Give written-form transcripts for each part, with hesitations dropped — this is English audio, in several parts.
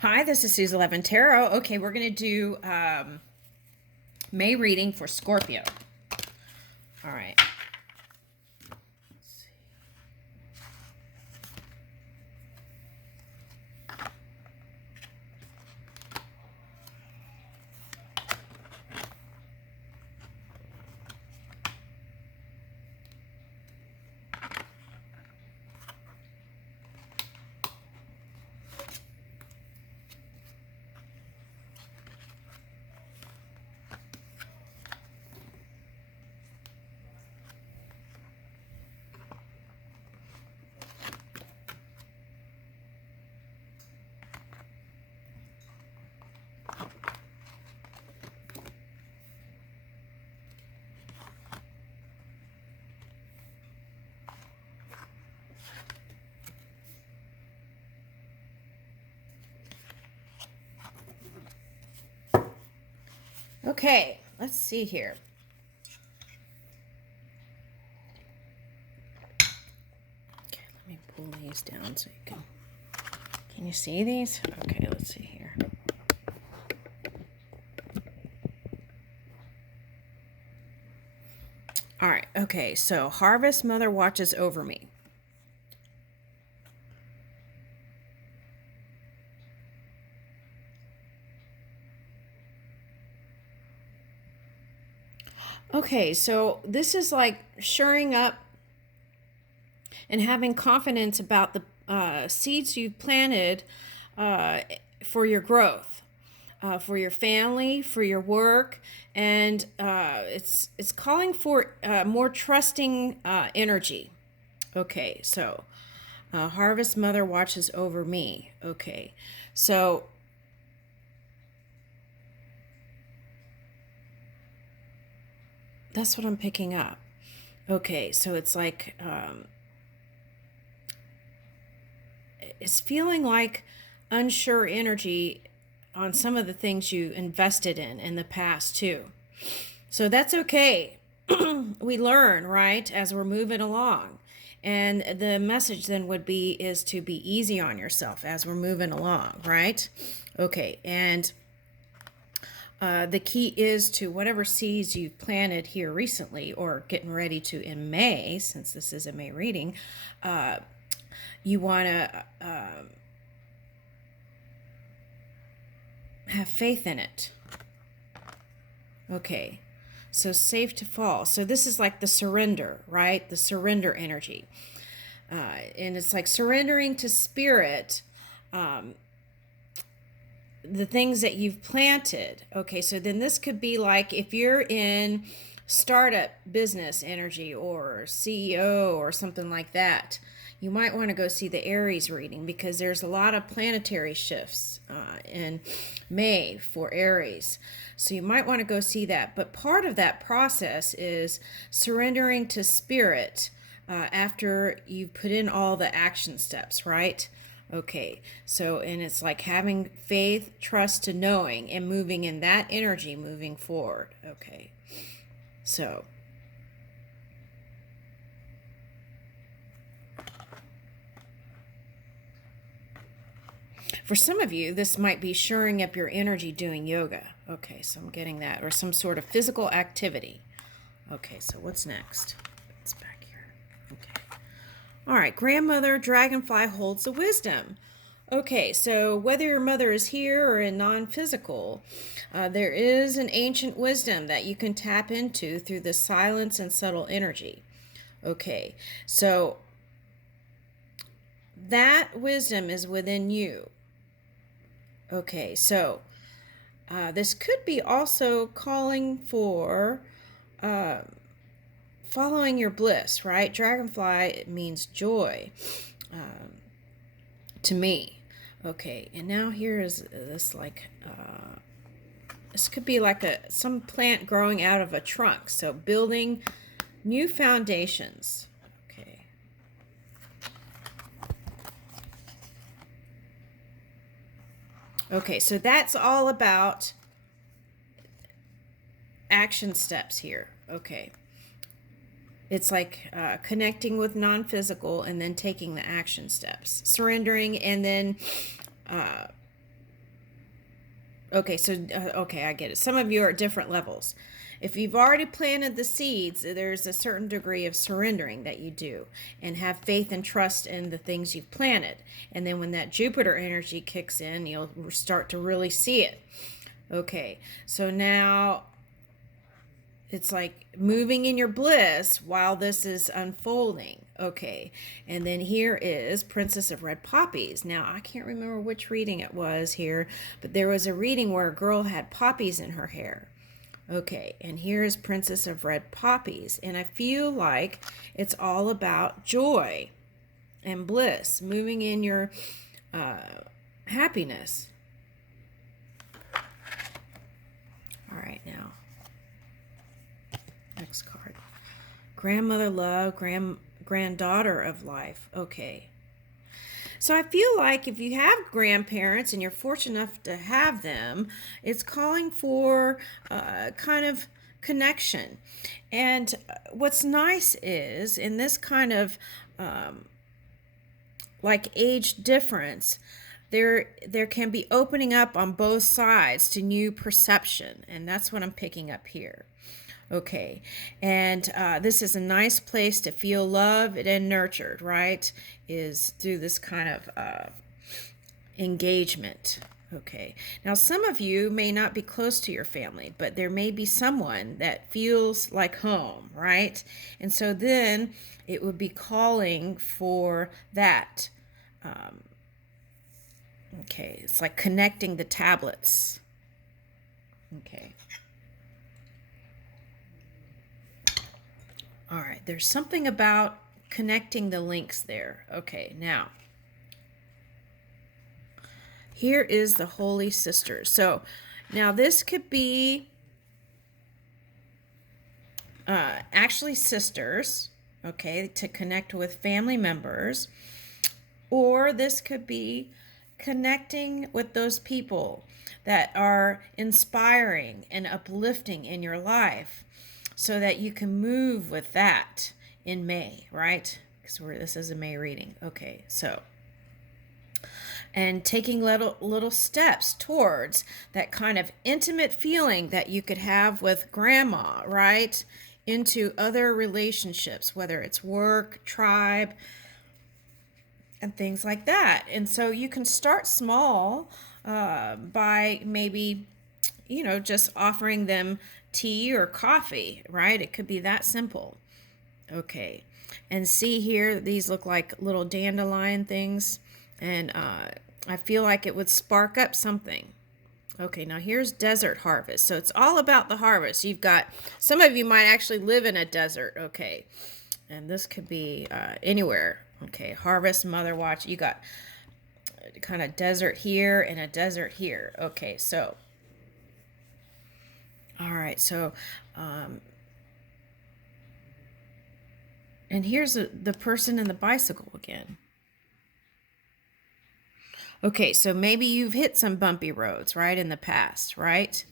Hi, this is Suze 11 Tarot. Okay, we're going to do May reading for Scorpio. All right. Let's see. Okay, let's see here. Okay, let me pull these down so you can you see these? Okay, let's see here. All right, okay, so Harvest Mother watches over me. Okay, so this is like shoring up and having confidence about the seeds you've planted for your growth, for your family, for your work, and it's calling for more trusting energy. Okay, so Harvest Mother watches over me. Okay, so that's what I'm picking up. Okay, so it's like it's feeling like unsure energy on some of the things you invested in the past too. So that's okay. We learn, right, as we're moving along. And the message then would be is to be easy on yourself as we're moving along, right? Okay, and the key is to whatever seeds you've planted here recently or getting ready to in May, since this is a May reading, you want to have faith in it. Okay, so safe to fall. So this is like the surrender, right? The surrender energy. And it's like surrendering to spirit the things that you've planted. Okay, so then this could be like if you're in startup business energy or CEO or something like that, you might want to go see the Aries reading because there's a lot of planetary shifts in May for Aries. So you might want to go see that. But part of that process is surrendering to spirit after you've put in all the action steps, right? Okay, so, and it's like having faith, trust to knowing, and moving in that energy moving forward. Okay, so. For some of you, this might be shoring up your energy doing yoga. Okay, so I'm getting that. Or some sort of physical activity. Okay, so what's next? It's back here. Okay. All right, grandmother dragonfly holds the wisdom. Okay, so whether your mother is here or in non-physical, there is an ancient wisdom that you can tap into through the silence and subtle energy. Okay, so that wisdom is within you. Okay, so this could be also calling for following your bliss, right? Dragonfly, it means joy to me. Okay, and now here is this like, this could be like some plant growing out of a trunk. So building new foundations. Okay. Okay, so that's all about action steps here. Okay. It's like connecting with non-physical and then taking the action steps, surrendering, and then Okay, so, okay, I get it. Some of you are at different levels. If you've already planted the seeds, there's a certain degree of surrendering that you do and have faith and trust in the things you've planted. And then when that Jupiter energy kicks in, you'll start to really see it. Okay, so now it's like moving in your bliss while this is unfolding. Okay, and then here is Princess of Red Poppies. Now, I can't remember which reading it was here, but there was a reading where a girl had poppies in her hair. Okay, and here is Princess of Red Poppies, and I feel like it's all about joy and bliss, moving in your happiness. All right, now, next card. Grandmother love, granddaughter of life. Okay. So I feel like if you have grandparents and you're fortunate enough to have them, it's calling for kind of connection. And what's nice is in this kind of like age difference, there can be opening up on both sides to new perception. And that's what I'm picking up here. Okay, and this is a nice place to feel loved and nurtured, right? Is through this kind of engagement. Okay, now some of you may not be close to your family, but there may be someone that feels like home, right? And so then it would be calling for that. Okay, it's like connecting the tablets. Okay. All right, there's something about connecting the links there. Okay, now, here is the Holy Sisters. So, now this could be actually sisters, okay, to connect with family members, or this could be connecting with those people that are inspiring and uplifting in your life, so that you can move with that in May, right? Because this is a May reading. Okay, so, and taking little steps towards that kind of intimate feeling that you could have with grandma, right? Into other relationships, whether it's work, tribe, and things like that. And so you can start small by maybe, just offering them tea or coffee, right? It could be that simple. Okay, and see here, these look like little dandelion things, and I feel like it would spark up something. Okay, now here's desert harvest. So it's all about the harvest. You've got, some of you might actually live in a desert, okay, and this could be anywhere. Okay, harvest, mother watch. You got kind of desert here and a desert here. Okay, so all right, so, and here's the person in the bicycle again. Okay, so maybe you've hit some bumpy roads, right, in the past, right?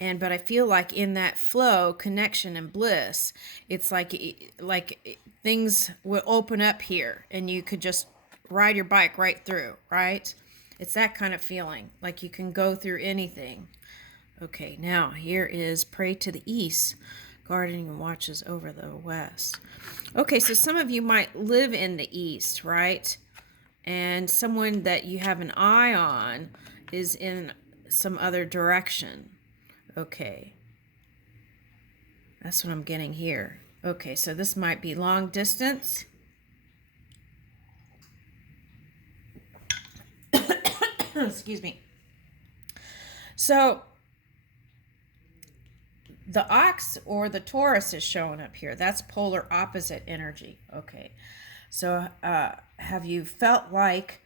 But I feel like in that flow, connection, and bliss, it's like things will open up here, and you could just ride your bike right through, right? It's that kind of feeling, like you can go through anything. Okay, now here is pray to the east, guardian watches over the west. Okay, so some of you might live in the east, right? And someone that you have an eye on is in some other direction. Okay, that's what I'm getting here. Okay, so this might be long distance. Excuse me. So the ox or the Taurus is showing up here. That's polar opposite energy. Okay, so have you felt like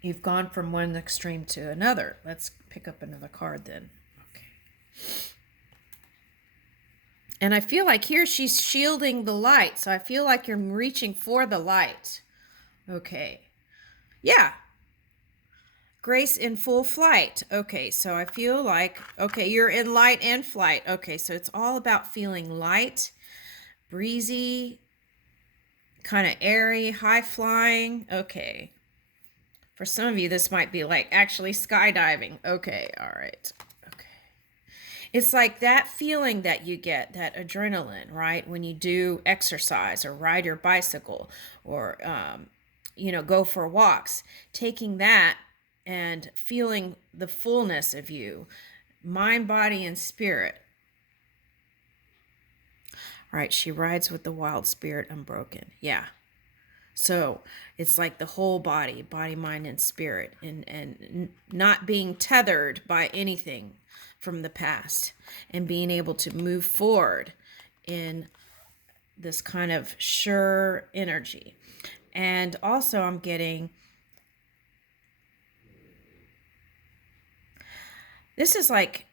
you've gone from one extreme to another? Let's pick up another card then. Okay. And I feel like here she's shielding the light. So I feel like you're reaching for the light. Okay. Yeah. Grace in full flight. Okay, so I feel like, okay, you're in light and flight. Okay, so it's all about feeling light, breezy, kind of airy, high flying. Okay. For some of you, this might be like actually skydiving. Okay, all right. Okay. It's like that feeling that you get, that adrenaline, right? When you do exercise or ride your bicycle or, go for walks. Taking that and feeling the fullness of you, mind, body, and spirit. All right, she rides with the wild spirit unbroken. Yeah. So it's like the whole body, mind, and spirit, and not being tethered by anything from the past and being able to move forward in this kind of sure energy. And also I'm getting, this is like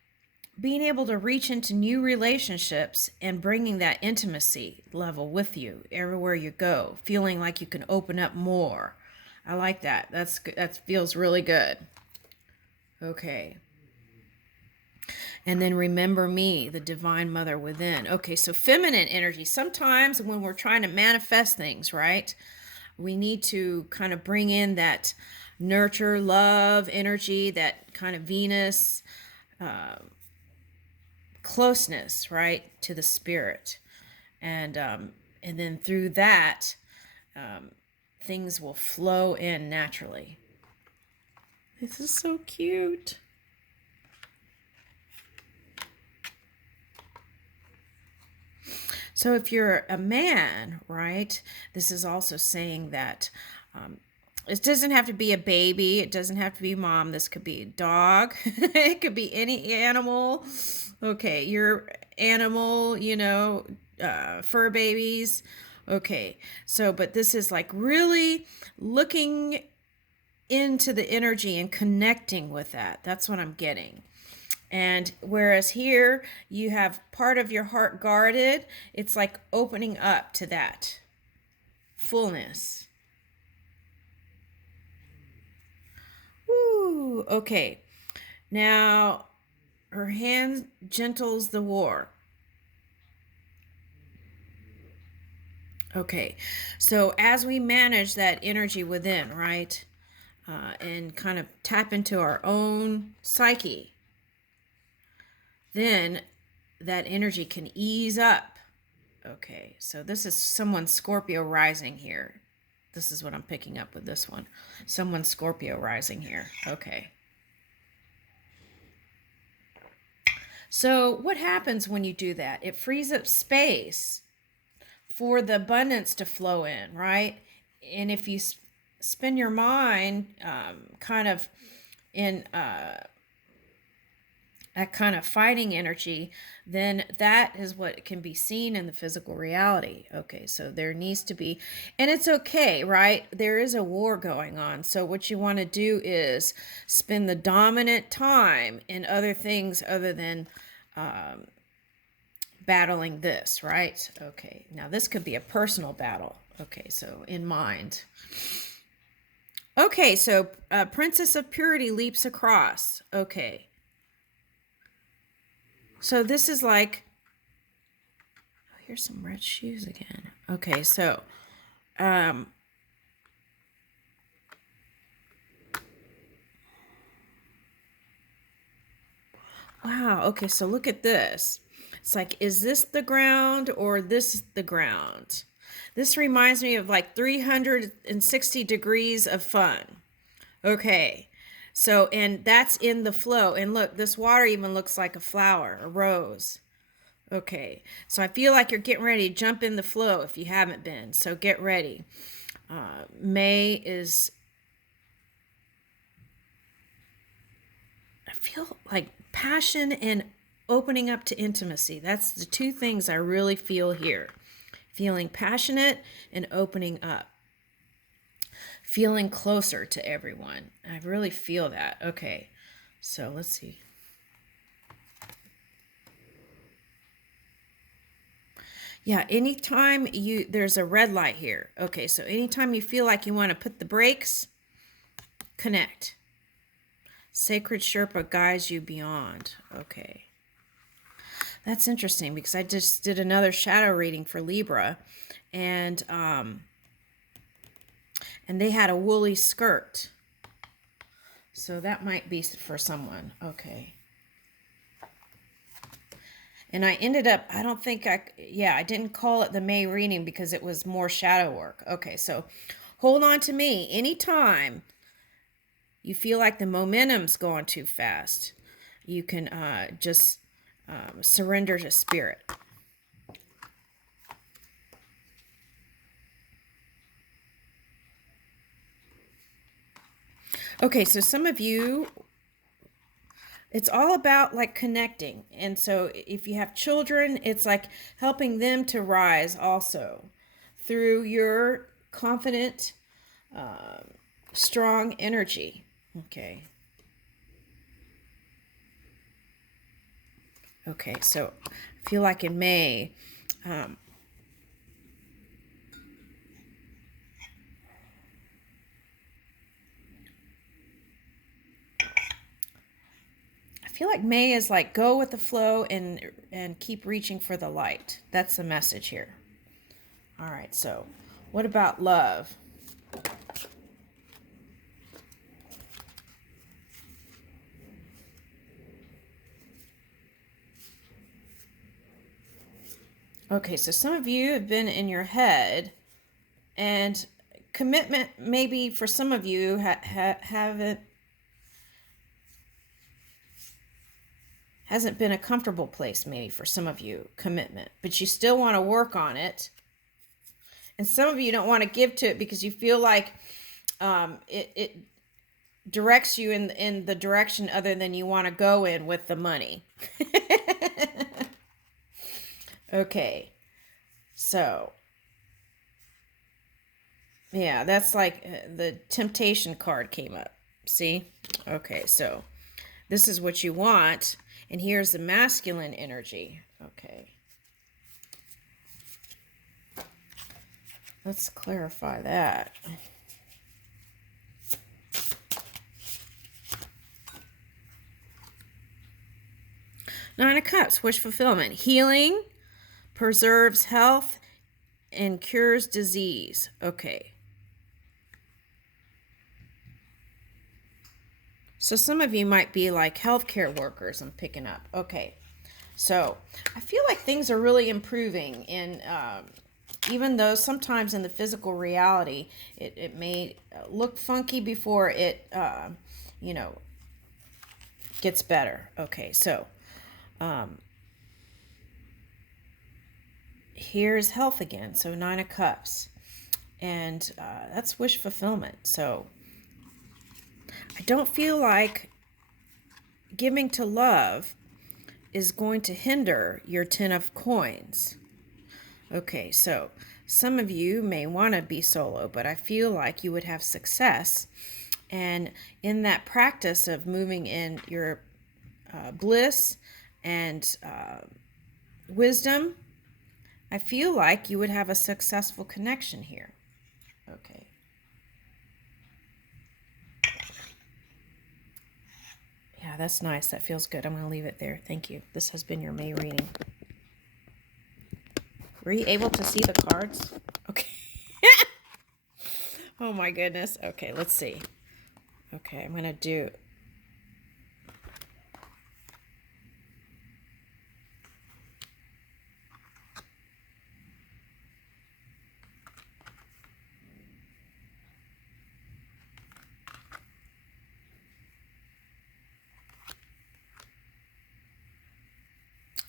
being able to reach into new relationships and bringing that intimacy level with you everywhere you go, feeling like you can open up more. I like that. That feels really good. Okay. And then remember me, the divine mother within. Okay, so feminine energy. Sometimes when we're trying to manifest things, right, we need to kind of bring in that nurture, love energy, that kind of Venus, closeness, right, to the spirit, and then through that, things will flow in naturally. This is so cute. So if you're a man, right, this is also saying that it doesn't have to be a baby. It doesn't have to be mom. This could be a dog. It could be any animal. Okay, your animal, fur babies. Okay, so, but this is like really looking into the energy and connecting with that. That's what I'm getting. And whereas here you have part of your heart guarded, it's like opening up to that fullness. Woo, okay. Now, her hand gentles the war. Okay, so as we manage that energy within, right, and kind of tap into our own psyche, then that energy can ease up. Okay, so this is someone Scorpio rising here. This is what I'm picking up with this one. Someone Scorpio rising here. Okay. So what happens when you do that? It frees up space for the abundance to flow in, right? And if you spend your mind kind of in that kind of fighting energy, then that is what can be seen in the physical reality. Okay, so there needs to be, and it's okay, right? There is a war going on. So what you want to do is spend the dominant time in other things other than battling this, right? Okay, now this could be a personal battle. Okay, so in mind. Okay, so Princess of Purity leaps across. Okay. So this is like, oh, here's some red shoes again. Okay, so, wow, okay, so look at this. It's like, is this the ground or this is the ground? This reminds me of like 360 degrees of fun. Okay. So, and that's in the flow. And look, this water even looks like a flower, a rose. Okay. So I feel like you're getting ready to jump in the flow if you haven't been. So get ready. May is, I feel like passion and opening up to intimacy. That's the two things I really feel here. Feeling passionate and opening up. Feeling closer to everyone. I really feel that. Okay, so let's see. Yeah, anytime there's a red light here. Okay, so anytime you feel like you want to put the brakes, connect. Sacred Sherpa guides you beyond. Okay. That's interesting because I just did another shadow reading for Libra, and they had a woolly skirt. So that might be for someone. Okay. And I ended up, I don't think I didn't call it the May reading because it was more shadow work. Okay, so hold on to me. Anytime you feel like the momentum's going too fast, you can just surrender to spirit. Okay, so some of you, it's all about like connecting. And so if you have children, it's like helping them to rise also through your confident, strong energy. Okay. Okay, so I feel like in May, I feel like May is like go with the flow and keep reaching for the light. That's the message here. All right, so what about love? Okay, so some of you have been in your head, and commitment maybe for some of you hasn't been a comfortable place maybe for some of you, commitment, but you still want to work on it. And some of you don't want to give to it because you feel like it directs you in the direction other than you want to go in with the money. Okay, so yeah, that's like the temptation card came up. See? Okay, so this is what you want, and here's the masculine energy. Okay. Let's clarify that. Nine of Cups, wish fulfillment. Healing, preserves health, and cures disease. Okay. So some of you might be like healthcare workers I'm picking up. Okay. So I feel like things are really improving in, even though sometimes in the physical reality, it may look funky before it, gets better. Okay. So, here's health again. So 9 of Cups. And that's wish fulfillment. So I don't feel like giving to love is going to hinder your 10 of coins. Okay, so some of you may want to be solo, but I feel like you would have success. And in that practice of moving in your bliss and wisdom, I feel like you would have a successful connection here. Okay. Yeah, that's nice. That feels good. I'm going to leave it there. Thank you. This has been your May reading. Were you able to see the cards? Okay. Oh my goodness. Okay, let's see. Okay, I'm going to do...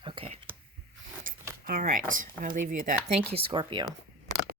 Okay. All right. I'll leave you that. Thank you, Scorpio.